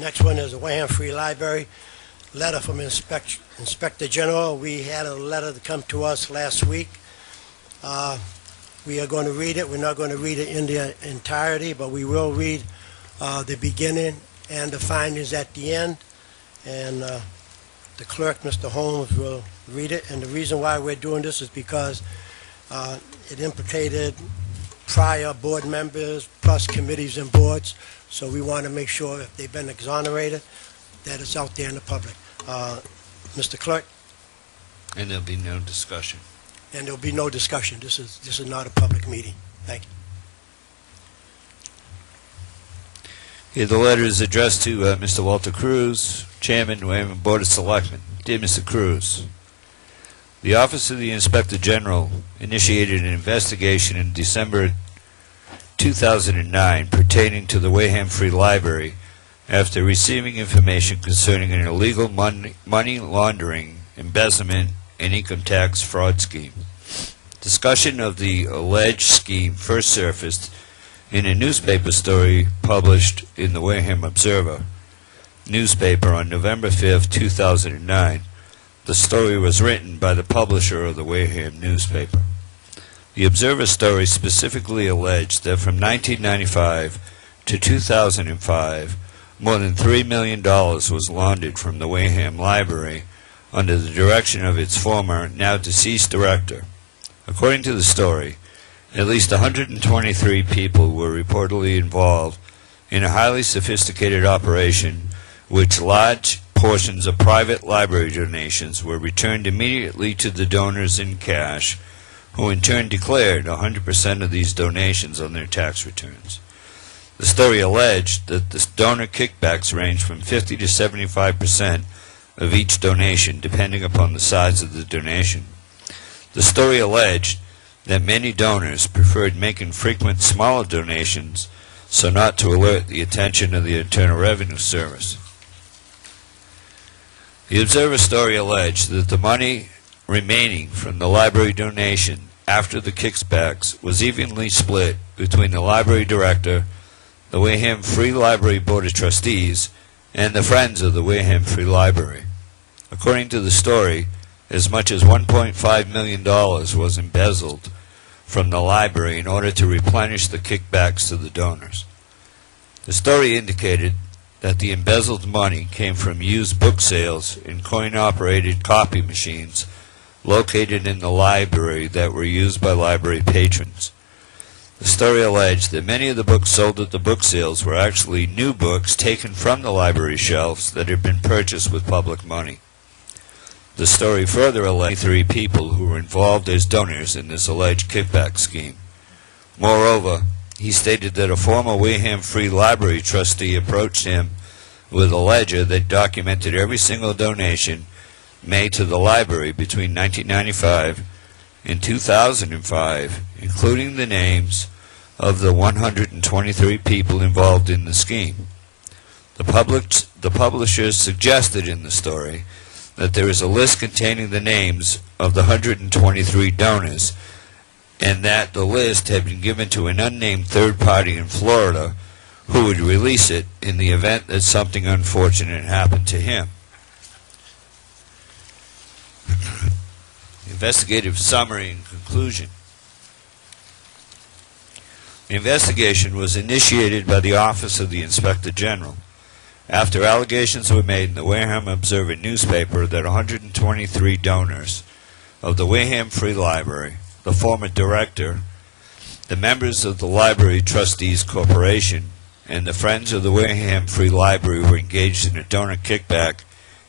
Next one is the Wareham Free Library. Letter from Inspector General. We had a letter that come to us last week. We are going to read it. We're not going to read it in the entirety, but we will read the beginning and the findings at the end. And the clerk, Mr. Holmes, will read it. And the reason why we're doing this is because it implicated prior board members plus committees and boards. So we want to make sure if they've been exonerated, that it's out there in the public. Mr. Clerk? And there'll be no discussion. And there'll be no discussion. This is not a public meeting. Thank you. Here, the letter is addressed to Mr. Walter Cruz, Chairman, Wareham Board of Selectmen. Dear Mr. Cruz, the Office of the Inspector General initiated an investigation in December 2009 pertaining to the Wareham Free Library after receiving information concerning an illegal money laundering, embezzlement, and income tax fraud scheme. Discussion of the alleged scheme first surfaced in a newspaper story published in the Wareham Observer newspaper on November 5, 2009. The story was written by the publisher of the Wareham newspaper. The Observer story specifically alleged that from 1995 to 2005, more than $3 million was laundered from the Wareham Library under the direction of its former, now deceased director. According to the story, at least 123 people were reportedly involved in a highly sophisticated operation which large portions of private library donations were returned immediately to the donors in cash, who in turn declared 100% of these donations on their tax returns. The story alleged that the donor kickbacks ranged from 50 to 75% of each donation, depending upon the size of the donation. The story alleged that many donors preferred making frequent smaller donations so not to alert the attention of the Internal Revenue Service. The Observer story alleged that the money remaining from the library donation after the kickbacks was evenly split between the library director, the Wareham Free Library Board of Trustees, and the Friends of the Wareham Free Library. According to the story, as much as $1.5 million was embezzled from the library in order to replenish the kickbacks to the donors. The story indicated that the embezzled money came from used book sales in coin-operated copy machines located in the library that were used by library patrons. The story alleged that many of the books sold at the book sales were actually new books taken from the library shelves that had been purchased with public money. The story further alleged 3 people who were involved as donors in this alleged kickback scheme. Moreover, he stated that a former Wareham Free Library trustee approached him with a ledger that documented every single donation made to the library between 1995 and 2005, including the names of the 123 people involved in the scheme. The publishers suggested in the story that there is a list containing the names of the 123 donors, and that the list had been given to an unnamed third party in Florida who would release it in the event that something unfortunate happened to him. Investigative summary and conclusion. The investigation was initiated by the Office of the Inspector General after allegations were made in the Wareham Observer newspaper that 123 donors of the Wareham Free Library, the former director, the members of the Library Trustees Corporation, and the Friends of the Wareham Free Library were engaged in a donor kickback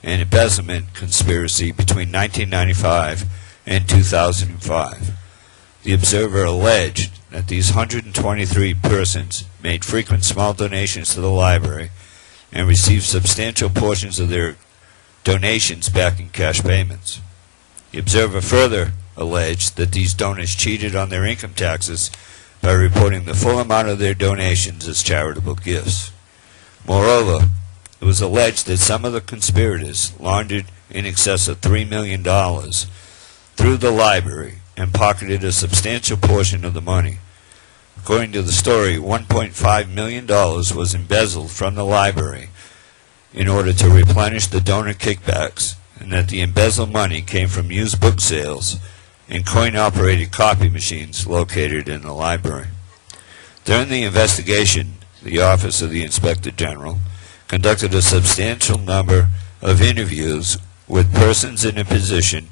and embezzlement conspiracy between 1995 and 2005. The Observer alleged that these 123 persons made frequent small donations to the library and received substantial portions of their donations back in cash payments. The Observer further alleged that these donors cheated on their income taxes by reporting the full amount of their donations as charitable gifts. Moreover, it was alleged that some of the conspirators laundered in excess of $3 million through the library and pocketed a substantial portion of the money. According to the story, $1.5 million was embezzled from the library in order to replenish the donor kickbacks, and that the embezzled money came from used book sales and coin-operated copy machines located in the library. During the investigation, the Office of the Inspector General conducted a substantial number of interviews with persons in a position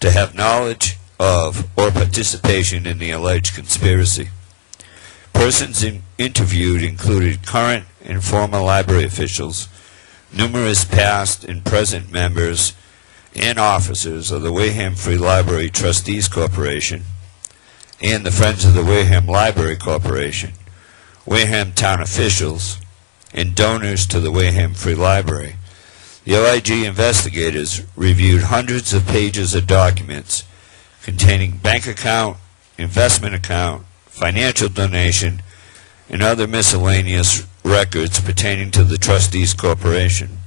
to have knowledge of or participation in the alleged conspiracy. Persons interviewed included current and former library officials, numerous past and present members and officers of the Wareham Free Library Trustees Corporation and the Friends of the Wareham Library Corporation, Wareham town officials, and donors to the Wareham Free Library. The OIG investigators reviewed hundreds of pages of documents containing bank account, investment account, financial donation, and other miscellaneous records pertaining to the Trustees Corporation,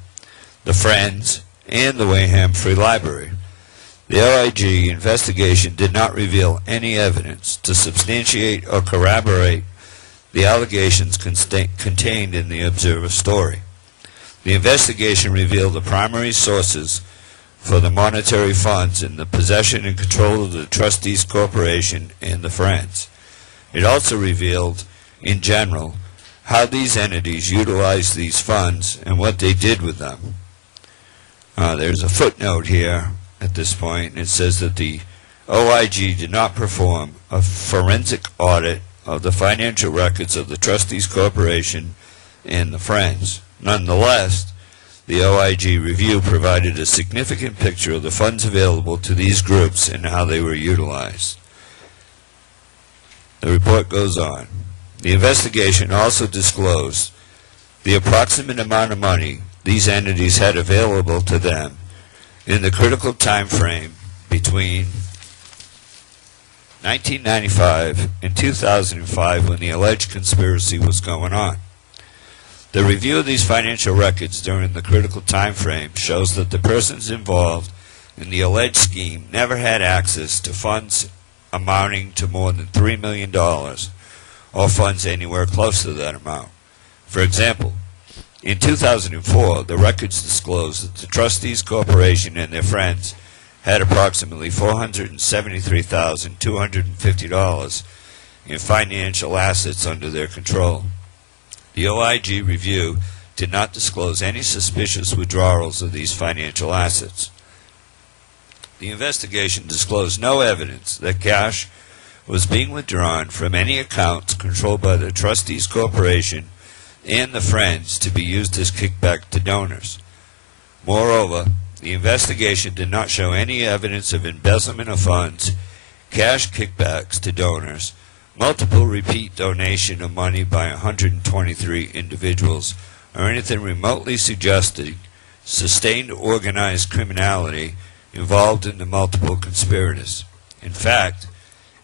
the Friends, and the Wareham Free Library. The OIG investigation did not reveal any evidence to substantiate or corroborate the allegations contained in the Observer story. The investigation revealed the primary sources for the monetary funds in the possession and control of the Trustees Corporation and the Friends. It also revealed, in general, how these entities utilized these funds and what they did with them. There's a footnote here at this point, and it says that the OIG did not perform a forensic audit of the financial records of the Trustees Corporation and the Friends. Nonetheless, the OIG review provided a significant picture of the funds available to these groups and how they were utilized. The report goes on. The investigation also disclosed the approximate amount of money these entities had available to them in the critical time frame between 1995 and 2005 when the alleged conspiracy was going on. The review of these financial records during the critical time frame shows that the persons involved in the alleged scheme never had access to funds amounting to more than $3 million or funds anywhere close to that amount. For example, in 2004, the records disclosed that the Trustees Corporation and their Friends had approximately $473,250 in financial assets under their control. The OIG review did not disclose any suspicious withdrawals of these financial assets. The investigation disclosed no evidence that cash was being withdrawn from any accounts controlled by the Trustees Corporation and the Friends to be used as kickback to donors. Moreover, the investigation did not show any evidence of embezzlement of funds, cash kickbacks to donors, multiple repeat donation of money by 123 individuals, or anything remotely suggesting sustained organized criminality involved in the multiple conspirators. In fact,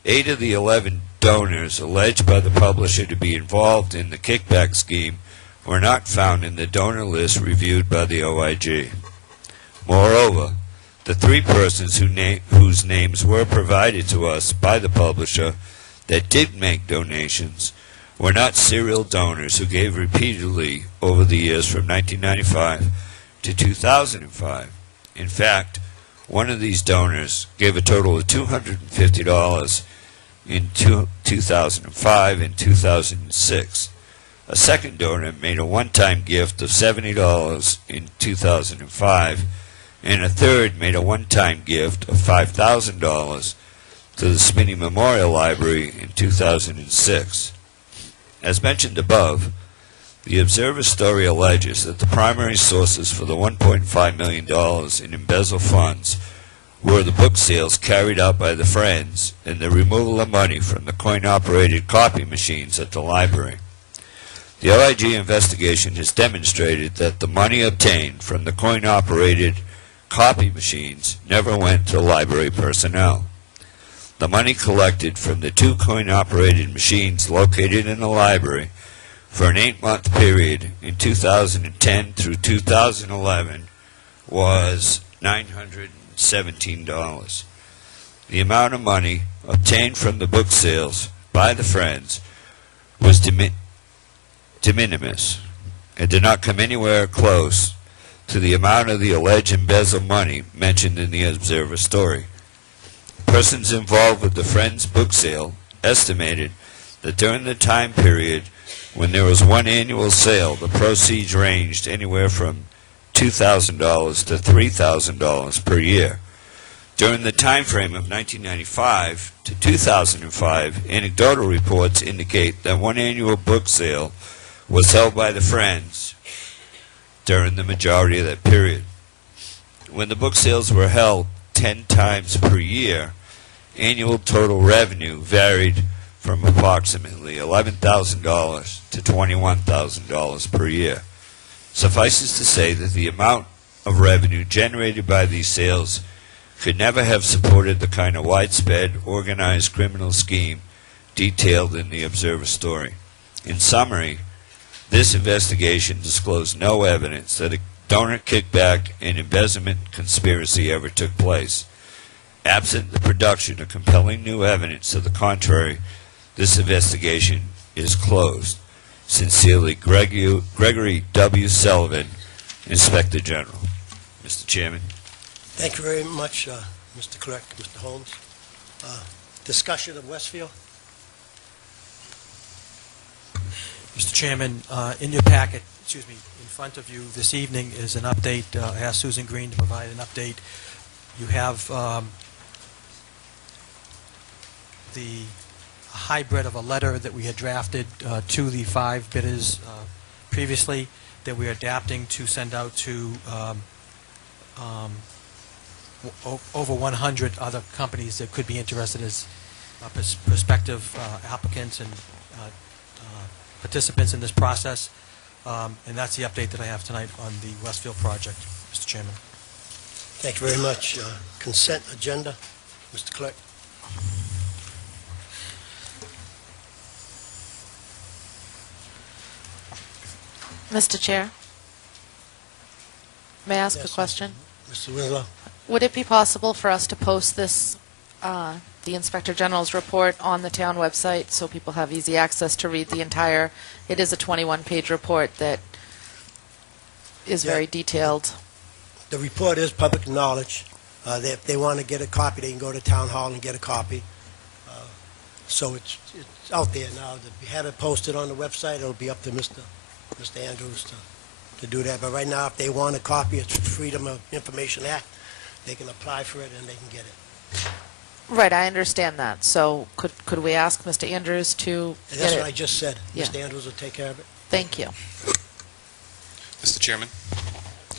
8 of the 11 donors alleged by the publisher to be involved in the kickback scheme were not found in the donor list reviewed by the OIG. Moreover, the 3 persons whose names were provided to us by the publisher that did make donations were not serial donors who gave repeatedly over the years from 1995 to 2005. In fact, one of these donors gave a total of $250 in 2005 and 2006. A second donor made a one-time gift of $70 in 2005, and a third made a one-time gift of $5,000 to the Spinney Memorial Library in 2006. As mentioned above, the Observer story alleges that the primary sources for the $1.5 million in embezzled funds were the book sales carried out by the Friends and the removal of money from the coin-operated copy machines at the library. The OIG investigation has demonstrated that the money obtained from the coin-operated copy machines never went to library personnel. The money collected from the 2 coin-operated machines located in the library for an 8-month period in 2010 through 2011 was $917. The amount of money obtained from the book sales by the Friends was de minimis and did not come anywhere close to the amount of the alleged embezzled money mentioned in the Observer story. Persons involved with the Friends book sale estimated that during the time period when there was one annual sale, the proceeds ranged anywhere from $2,000 to $3,000 per year. During the time frame of 1995 to 2005, anecdotal reports indicate that one annual book sale was held by the Friends during the majority of that period. When the book sales were held 10 times per year, annual total revenue varied from approximately $11,000 to $21,000 per year. Suffices to say that the amount of revenue generated by these sales could never have supported the kind of widespread organized criminal scheme detailed in the Observer story. In summary, this investigation disclosed no evidence that a donor kickback and embezzlement conspiracy ever took place. Absent the production of compelling new evidence to the contrary, this investigation is closed. Sincerely, Gregory W. Sullivan, Inspector General. Mr. Chairman. Thank you very much, Mr. Clerk, Mr. Holmes. Discussion of Westfield? Mr. Chairman, in your packet, in front of you this evening is an update. I asked Susan Green to provide an update. You have the hybrid of a letter that we had drafted to the 5 bidders previously that we are adapting to send out to over 100 other companies that could be interested as prospective applicants and participants in this process. And that's the update that I have tonight on the Westfield project, Mr. Chairman. Thank you very much. Consent agenda, Mr. Clerk. Mr. Chair, may I ask a Yes, question? Mr. Winslow. Would it be possible for us to post this, the Inspector General's report, on the town website so people have easy access to read the entire? It is a 21-page report that is Yeah. very detailed. The report is public knowledge. If they want to get a copy, they can go to Town Hall and get a copy. So it's out there now. If we have it posted on the website, it'll be up to Mr. Andrews to do that. But right now, if they want a copy, it's Freedom of Information Act. They can apply for it and they can get it. Right, I understand that. So could we ask Mr. Andrews to And get that's it? what I just said. Yeah. Mr. Andrews will take care of it. Thank you. Mr. Chairman,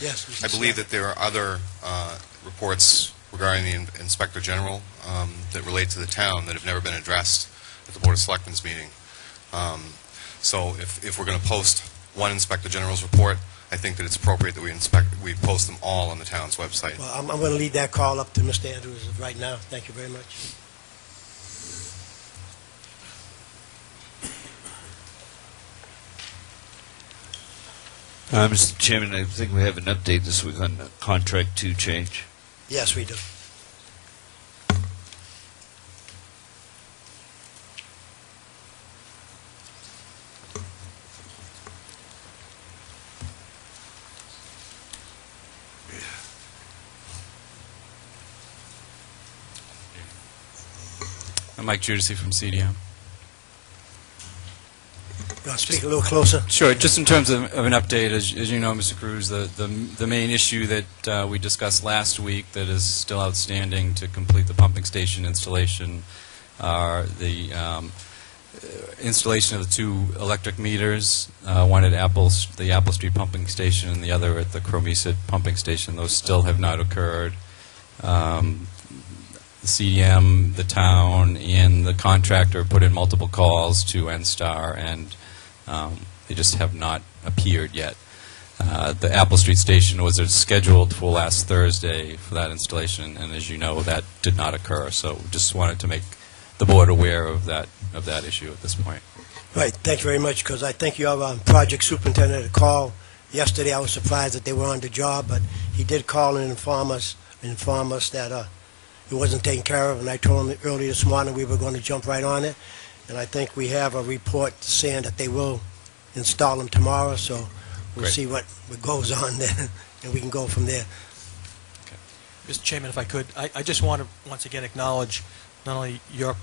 Yes, Mr. I believe Smith. that there are other reports regarding the Inspector General that relate to the town that have never been addressed at the Board of Selectmen's meeting. So if we're going to post one Inspector General's report, I think that it's appropriate that we post them all on the town's website. Well, I'm going to leave that call up to Mr. Andrews right now. Thank you very much. Mr. Chairman, I think we have an update this week on the Contract 2 change. Yes, we do. I'm Mike Judici from CDM. You want to speak a little closer? Sure. Just in terms of an update, as you know, Mr. Cruz, the main issue that we discussed last week that is still outstanding to complete the pumping station installation are the installation of the 2 electric meters, one at the Apple Street pumping station and the other at the Chromeset pumping station. Those still have not occurred. The CDM, the town, and the contractor put in multiple calls to NSTAR, and they just have not appeared yet. The Apple Street station was scheduled for last Thursday for that installation, and as you know, that did not occur. So just wanted to make the board aware of that issue at this point. Right. Thank you very much, because I think your project superintendent had a call yesterday. I was surprised that they were on the job, but he did call and inform us that it wasn't taken care of, and I told him early this morning we were going to jump right on it. And I think we have a report saying that they will install them tomorrow, so we'll Great. see what goes on then, and we can go from there. Mr. Chairman, if I could, I just want to once again acknowledge not only your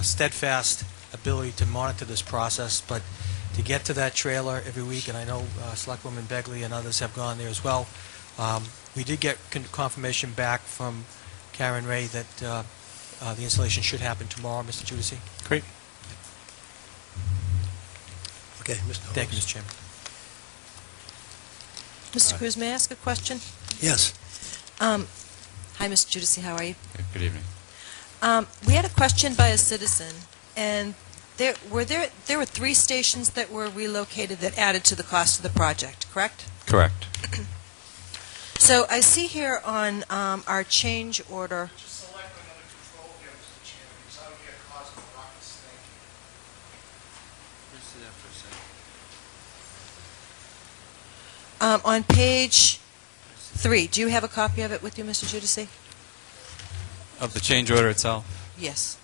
steadfast ability to monitor this process, but to get to that trailer every week, and I know Selectwoman Begley and others have gone there as well. We did get confirmation back from Karen Ray that the installation should happen tomorrow, Mr. Judici. Great. Okay, Mr. Holmes. Thank you, Mr. Chairman. Mr. Cruz, may I ask a question? Yes. Hi, Mr. Judici, how are you? Good evening. We had a question by a citizen, and there were 3 stations that were relocated that added to the cost of the project, correct? Correct. So I see here on our change order, Just select another control here, Mr. Chairman, because I don't get cause of a rocket snake. on page 3, do you have a copy of it with you, Mr. Judici? Of the change order itself? Yes.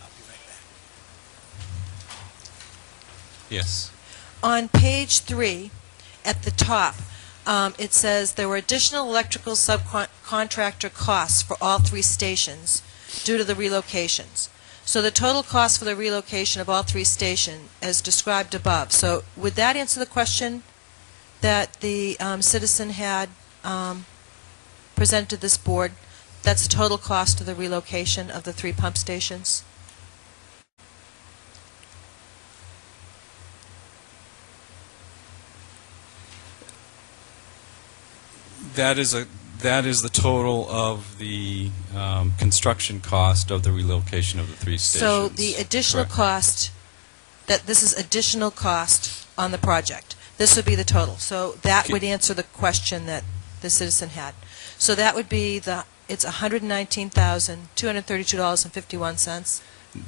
I'll be right back. Yes. On page 3, at the top, it says there were additional electrical subcontractor costs for all 3 stations due to the relocations. So the total cost for the relocation of all 3 stations as described above. So would that answer the question that the citizen had presented to this board? That's the total cost of the relocation of the 3 pump stations? That is the total of the construction cost of the relocation of the 3 stations. So the additional Correct. cost, this is additional cost on the project. This would be the total. So that Okay. would answer the question that the citizen had. So that would be it's $119,232.51.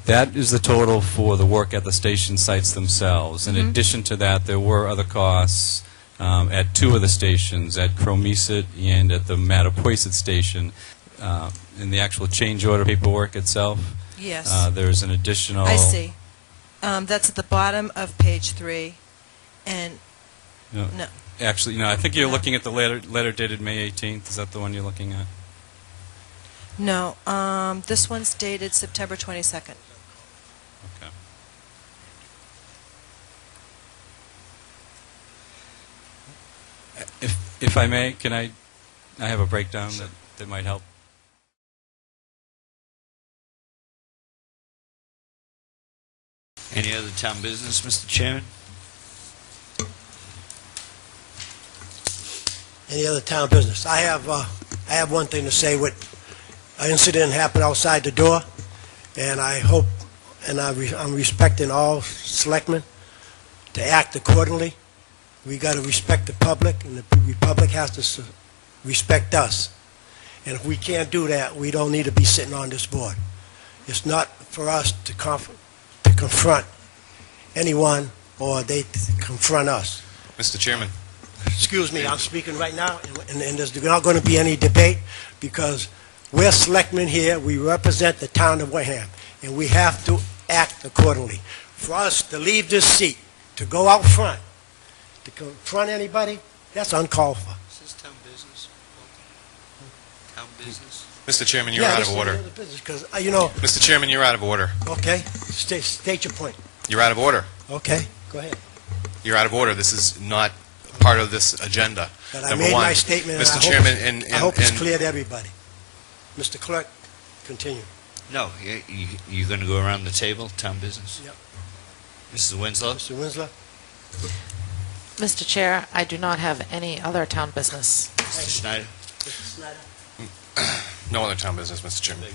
That is the total for the work at the station sites themselves. In addition to that, there were other costs at 2 of the stations, at Cromeset and at the Mattapoisett station. In the actual change order paperwork itself, Yes. there's an additional... I see. That's at the bottom of page 3. And, No, no. Actually, no, I think you're No. looking at the letter dated May 18th. Is that the one you're looking at? No, this one's dated September 22nd. Okay. If I may, can I have a breakdown that might help? Any other town business, Mr. Chairman? Any other town business? I have one thing to say. What an incident happened outside the door, and I hope, and I'm respecting all selectmen to act accordingly. We got to respect the public, and the public has to respect us. And if we can't do that, we don't need to be sitting on this board. It's not for us to confront anyone, or they to confront us. Mr. Chairman, Excuse me, I'm speaking right now, and there's not going to be any debate, because we're selectmen here, we represent the town of Wareham, and we have to act accordingly. For us to leave this seat, to go out front, to confront anybody, that's uncalled for. Is this town business? Town business? Mr. Chairman, you're out of order. Because, Mr. Chairman, you're out of order. okay, state your point. You're out of order. Okay, go ahead. You're out of order. This is not part of this agenda. But I Number made one. my statement, and Mr. I hope Chairman, it's- I hope it's clear to everybody. Mr. Clerk, continue. No, you're going to go around the table, town business? Yep. Mrs. Winslow? Mr. Winslow? Mr. Chair, I do not have any other town business. Mr. Schneider? Mr. Snyder? No other town business, Mr. Chairman.